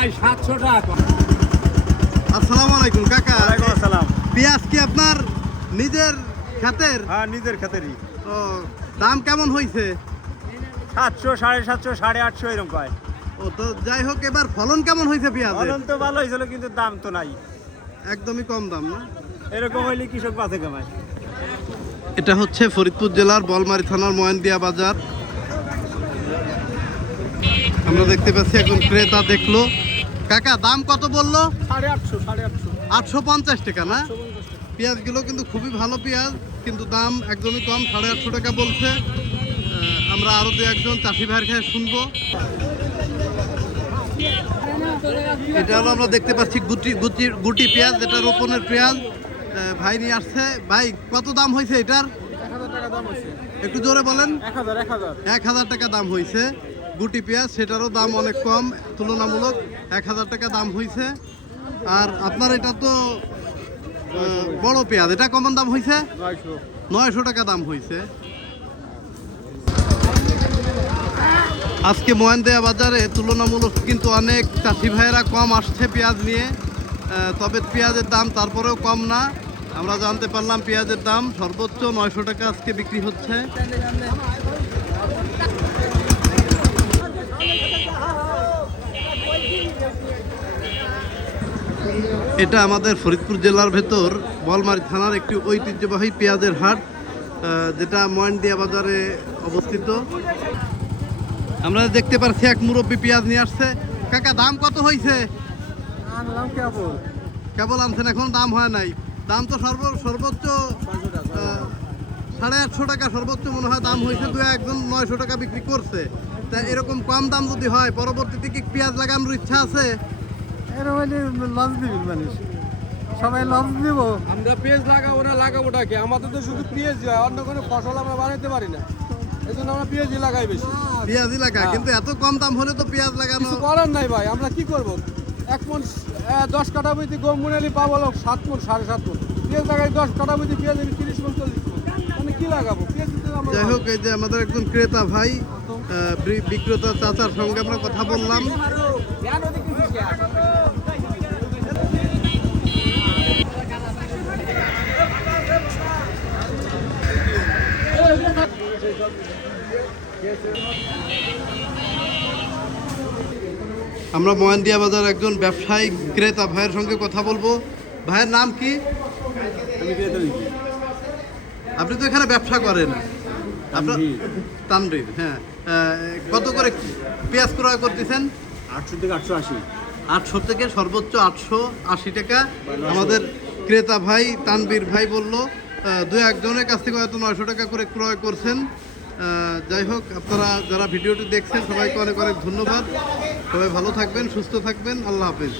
ভাই 700 টাকা। আসসালামু আলাইকুম কাকা। ওয়ালাইকুম আসসালাম। পেঁয়াজ কি আপনার নিজের ক্ষেতের? হ্যাঁ, নিজের ক্ষেতেরই। ও, দাম কেমন হয়েছে? 700, 750, 850 এরকম কয়। ও তো যাই হোক, এবার ফলন কেমন হয়েছে পেঁয়াজের? ফলন তো ভালো হয়েছিল, কিন্তু দাম তো নাই। একদমই কম দাম না? এরকম হইলে কৃষক বাঁচে কামায়। এটা হচ্ছে ফরিদপুর জেলার বলমারী থানার ময়নদিয়া বাজার। আমরা দেখতে পাচ্ছি এখন ক্রেতা দেখলো। কাকা দাম কত বললো? 850, 850 টাকা না? পেঁয়াজগুলো কিন্তু খুবই ভালো পেঁয়াজ, কিন্তু দাম একদমই কম, 850 টাকা বলছে। আমরা আরো দু একজন চাষি ভাইয়ের কাছে শুনবো। এটা হলো আমরা দেখতে পাচ্ছি গুটি পেঁয়াজ, যেটা রোপণের পেঁয়াজ। ভাই নিয়ে আসছে। ভাই কত দাম হয়েছে এটার? 1000 টাকা দাম হইছে। একটু জোরে বলেন। 1000 টাকা দাম হয়েছে গুটি পেঁয়াজ, সেটারও দাম অনেক কম তুলনামূলক। 1000 টাকা দাম হয়েছে। আর আপনার এটা তো বড় পেঁয়াজ, এটা কেমন দাম হয়েছে? 900 টাকা দাম হয়েছে। আজকে ময়নদিয়া বাজারে তুলনামূলক কিন্তু অনেক চাষি ভাইয়েরা কম আসছে পেঁয়াজ নিয়ে। তবে পেঁয়াজের দাম তারপরেও কম না। আমরা জানতে পারলাম পেঁয়াজের দাম সর্বোচ্চ 900 টাকা আজকে বিক্রি হচ্ছে। এটা আমাদের ফরিদপুর জেলার ভেতর বলমারী থানার একটি ঐতিহ্যবাহী পেঁয়াজের হাট, যেটা ময়নদিয়া বাজারে অবস্থিত। আমরা দেখতে পাচ্ছি এক মুরব্বী পেঁয়াজ নিয়ে আসছে। কাকা দাম কত হয়েছে? আনলাম কেবল আনছেন, এখন দাম হয় নাই। দাম তো সর্বোচ্চ 850 টাকা সর্বোচ্চ মনে হয় দাম হয়েছে। দু একজন 900 টাকা বিক্রি করছে। তা এরকম কম দাম যদি হয়, পরবর্তীতে কি পেঁয়াজ লাগানোর ইচ্ছা আছে? এরকম হইলে লস দিবেন মানুষ, সবাই লস দিব। আমরা পেঁয়াজ লাগাবোটা কি? আমাদের তো শুধু পেঁয়াজ হয়, অন্য কোনো ফসল আমরা বানাইতে পারি না। এই জন্য আমরা পেঁয়াজই লাগাই বেশি। পেঁয়াজই লাগায়, কিন্তু এত কম দাম হলে তো পেঁয়াজ লাগানো কিছু করার নাই ভাই, আমরা কি করবো? 1 মণ 10 কাঠা বইতে গম বুনেলি পাবো 7 মণ 7.5 মণ। পেঁয়াজ লাগাই 10 কাঠা বইতে পেঁয়াজ 30 মণ 40 মণ। মানে কি লাগাবো? পেঁয়াজ দিতে আমরা। যাই হোক, এই যে আমাদের একজন ক্রেতা ভাই, বিক্রেতা চাচার সঙ্গে আমরা কথা বললাম। আমরা ময়নদিয়া বাজার একজন ব্যবসায়ী ক্রেতা ভাইয়ের সঙ্গে কথা বলবো। ভাইয়ের নাম কি? আপনি তো এখানে ব্যবসা করেন। আপনার তানভীর, হ্যাঁ। কত করে পেঁয়াজ ক্রয় করতেছেন? 800 থেকে 880। 800 থেকে সর্বোচ্চ 880 টাকা। আমাদের ক্রেতা ভাই তানভীর ভাই বলল দু একজনের কাছ থেকে হয়তো 900 টাকা করে ক্রয় করছেন। যাই হোক, আপনারা যারা ভিডিওটি দেখছেন সবাইকে অনেক অনেক ধন্যবাদ। সবাই ভালো থাকবেন, সুস্থ থাকবেন। আল্লাহ হাফেজ।